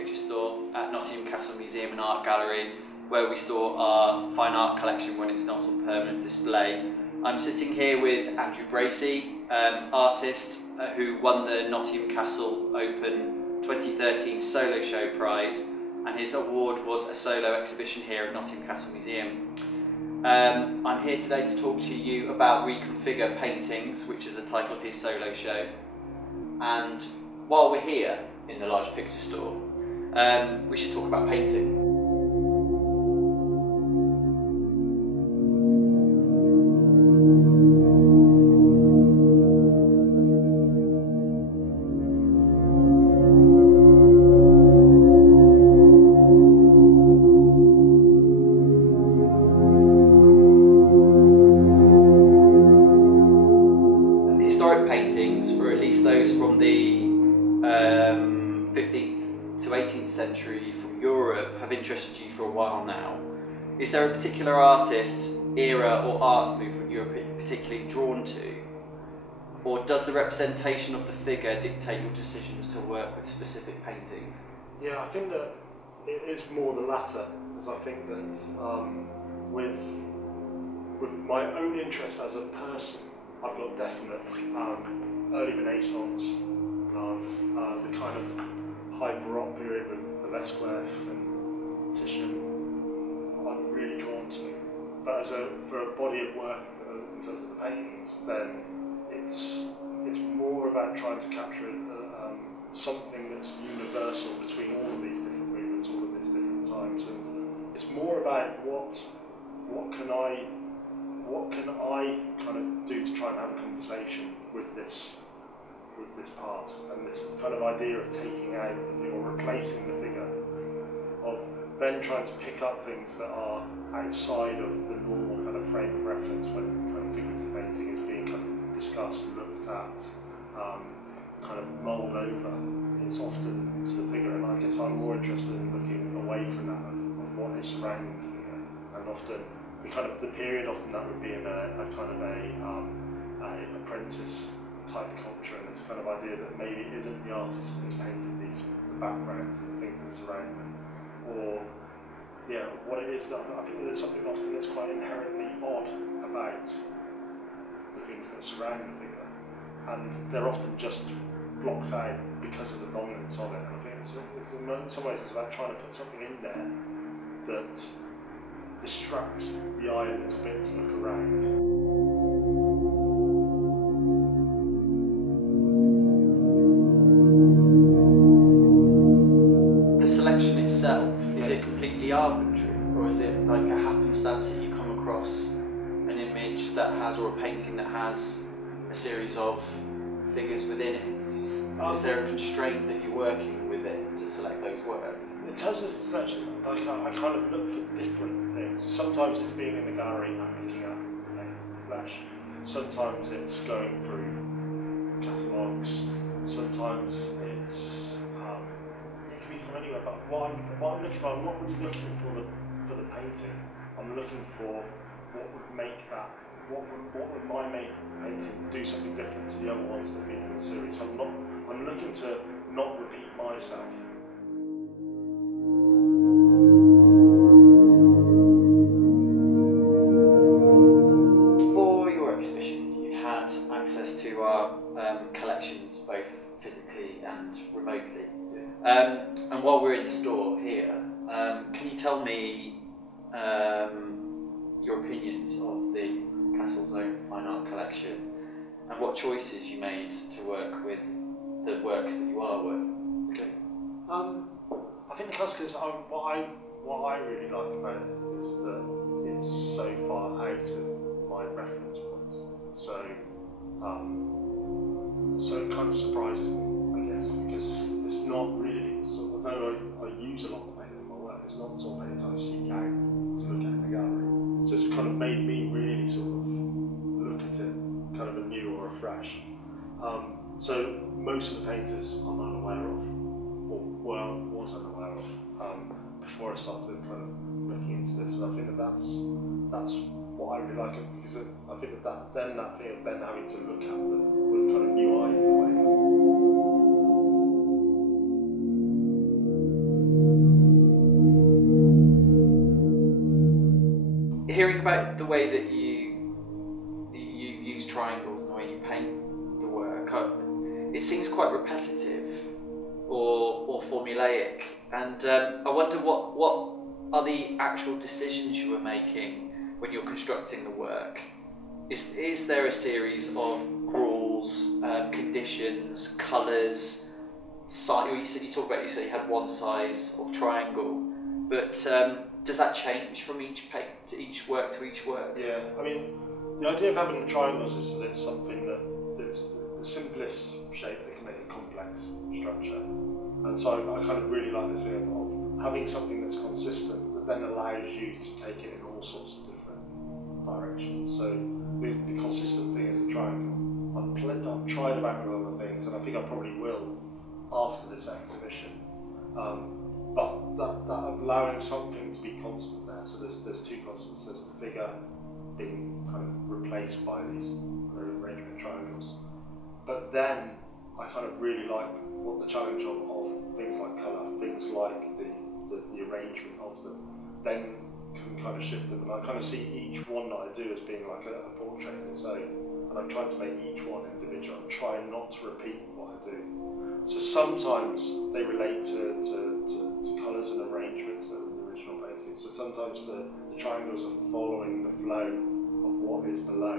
picture store at Nottingham Castle Museum and Art Gallery, where we store our fine art collection when it's not on permanent display. I'm sitting here with Andrew Bracey, artist who won the Nottingham Castle Open 2013 Solo Show Prize, and his award was a solo exhibition here at Nottingham Castle Museum. I'm here today to talk to you about ReconFigure Paintings, which is the title of his solo show. And while we're here in the large picture store, we should talk about painting. Historic paintings, or at least those from the 15th to 18th century from Europe, have interested you for a while now. Is there a particular artist, era or art movement you're particularly drawn to? Or does the representation of the figure dictate your decisions to work with specific paintings? Yeah, I think that it is more the latter, because I think that with my own interest as a person, I've got definite early Renaissance, the kind of hyper-art period with Velázquez and Titian, I'm really drawn to. But for a body of work in terms of the paintings, then it's more about trying to capture something that's universal between all of these different movements, all of these different times, and it's more about what can I kind of do to try and have a conversation with this past, and this kind of idea of taking out the figure or replacing the figure, of then trying to pick up things that are outside of the normal kind of frame of reference when kind of figurative painting is being kind of discussed, looked at, kind of mulled over. It's often to the figure, and I guess I'm more interested in looking away from that of what is surrounding the figure, and often the period often that would be in a kind of a apprentice type culture, and this kind of idea that maybe it isn't the artist that has painted the backgrounds and the things that surround them, or what it is that I think there's something often that's quite inherently odd about the things that surround the figure, and they're often just blocked out because of the dominance of it. And I think in some ways it's about trying to put something in there that distracts the eye a little bit to look around. The selection itself, is it completely arbitrary, or is it like a happenstance that you come across an image that has, or a painting that has a series of figures within it? Is there a constraint that you're working within to select those works? In terms of selection, I kind of look for different things. Sometimes it's being in the gallery and I'm looking at the flesh. Sometimes it's going through catalogues. Sometimes it's it can be from anywhere. But what I'm looking for, I'm not really looking for the painting. I'm looking for what would make that. What would my painting do something different to the other ones that have been in the series? I'm looking to not repeat myself. For your exhibition, you've had access to our collections, both physically and remotely. And while we're in the store here, can you tell me your opinions of the Castle's own fine art collection, and what choices you made to work with the works that you are working with? Okay. I think the Classicals, what I really like about it is that it's so far out of my reference points. So it kind of surprises me, I guess, because it's not really although I use a lot of paint in my work, it's not the sort of paint I seek out to look at in the gallery. So it's kind of made me really sort of look at it kind of anew or afresh. So most of the painters I'm unaware of, or was unaware of, before I started kind of looking into this, and I think that's what I really like it, because I think that thing of then having to look at them with kind of new eyes in a way. hearing about the way that you use triangles and the way you paint the work, it seems quite repetitive or formulaic, and I wonder what are the actual decisions you were making when you're constructing the work. Is there a series of rules, conditions, colours, size? You talk about, you say you had one size of triangle, but does that change from each work to each work? Yeah, I mean, the idea of having the triangles is that it's something that's the simplest shape that can make a complex structure. And so I kind of really like this idea of having something that's consistent that then allows you to take it in all sorts of different directions. So the consistent thing is a triangle. I've tried about with other things, and I think I probably will after this exhibition. But that allowing something to be constant there. So there's two constants. There's the figure being kind of replaced by these arrangement triangles. But then I kind of really like what the challenge of things like colour, things like the arrangement of them, then can kind of shift them. And I kind of see each one that I do as being like a portrait in its own. And I'm trying to make each one individual. I'm trying not to repeat what I do. So sometimes they relate to colours and arrangements that are in the original painting. So sometimes the triangles are following the flow of what is below,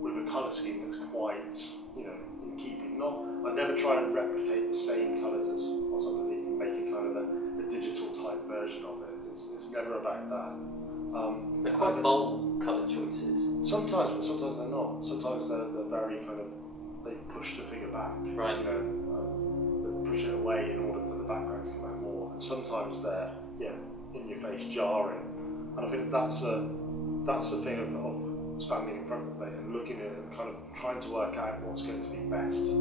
with a colour scheme that's quite, in keeping. I never try and replicate the same colours as what's underneath and make it kind of a digital type version of it. It's never about that. They're quite bold colour choices. Sometimes, but sometimes they're not. Sometimes they're very kind of, they push the figure back. Right. They push it away in order for the background to come out more. And sometimes they're, in your face, jarring. And I think that's a thing of standing in front of it and looking at it and kind of trying to work out what's going to be best.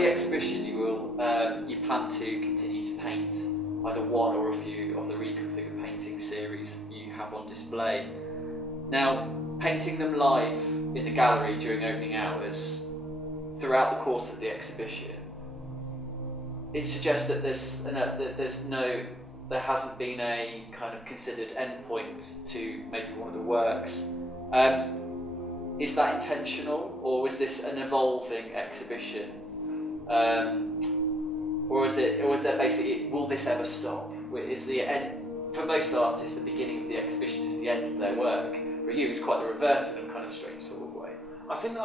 Exhibition, you plan to continue to paint either one or a few of the ReconFigure Painting series that you have on display. Now, painting them live in the gallery during opening hours throughout the course of the exhibition, it suggests that there hasn't been a kind of considered endpoint to maybe one of the works. Is that intentional, or is this an evolving exhibition? Or is that basically, will this ever stop? Is the end, for most artists, the beginning of the exhibition is the end of their work. For you, it's quite the reverse in a kind of strange sort of way. I think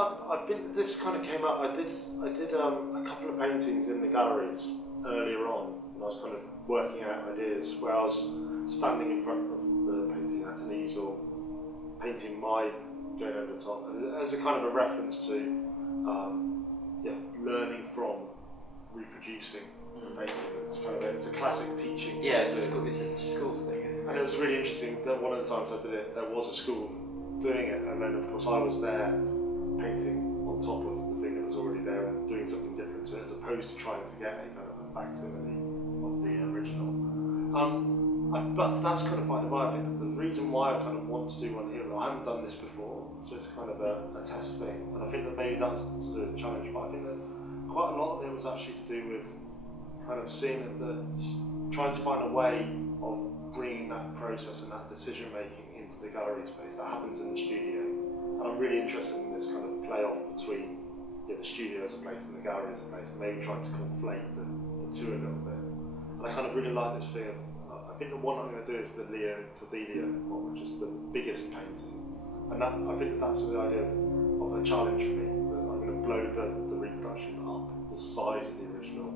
this kind of came out. I did a couple of paintings in the galleries earlier on, and I was kind of working out ideas where I was standing in front of the painting at an easel, painting my going over the top, as a kind of a reference to. Learning from reproducing painting. It's a classic teaching. Yeah, it's a school's thing, isn't it? And it was really interesting that one of the times I did it, there was a school doing it, and then of course I was there painting on top of the thing that was already there and doing something different to it, as opposed to trying to get a kind of a facsimile of the original. But that's kind of by the by. I think the reason why I kind of want to do one here, I haven't done this before, so it's kind of a test thing, and I think that maybe that's to do with the challenge, but I think that quite a lot of it was actually to do with kind of seeing that trying to find a way of bringing that process and that decision making into the gallery space that happens in the studio. And I'm really interested in this kind of play off between the studio as a place and the gallery as a place, and maybe trying to conflate the two a little bit. And I kind of really like this thing of, I think the one I'm going to do is the Leo and Cordelia one, which is the biggest painting. And I think that's the idea of a challenge for me, that I'm going to blow the reproduction up the size of the original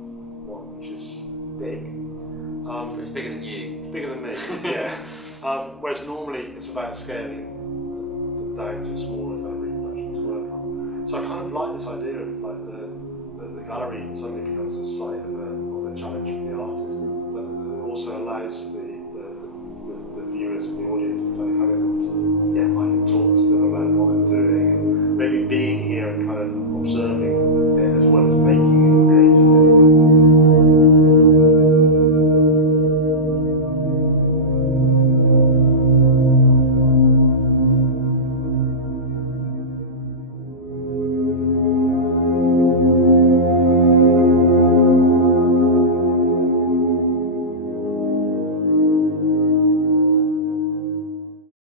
one, which is big. So it's bigger than you. It's bigger than me, yeah. Whereas normally it's about scaling down to a smaller kind of reproduction to work on. So I kind of like this idea of like the gallery suddenly becomes a site of a challenge for the artist, but it also allows the viewers and the audience to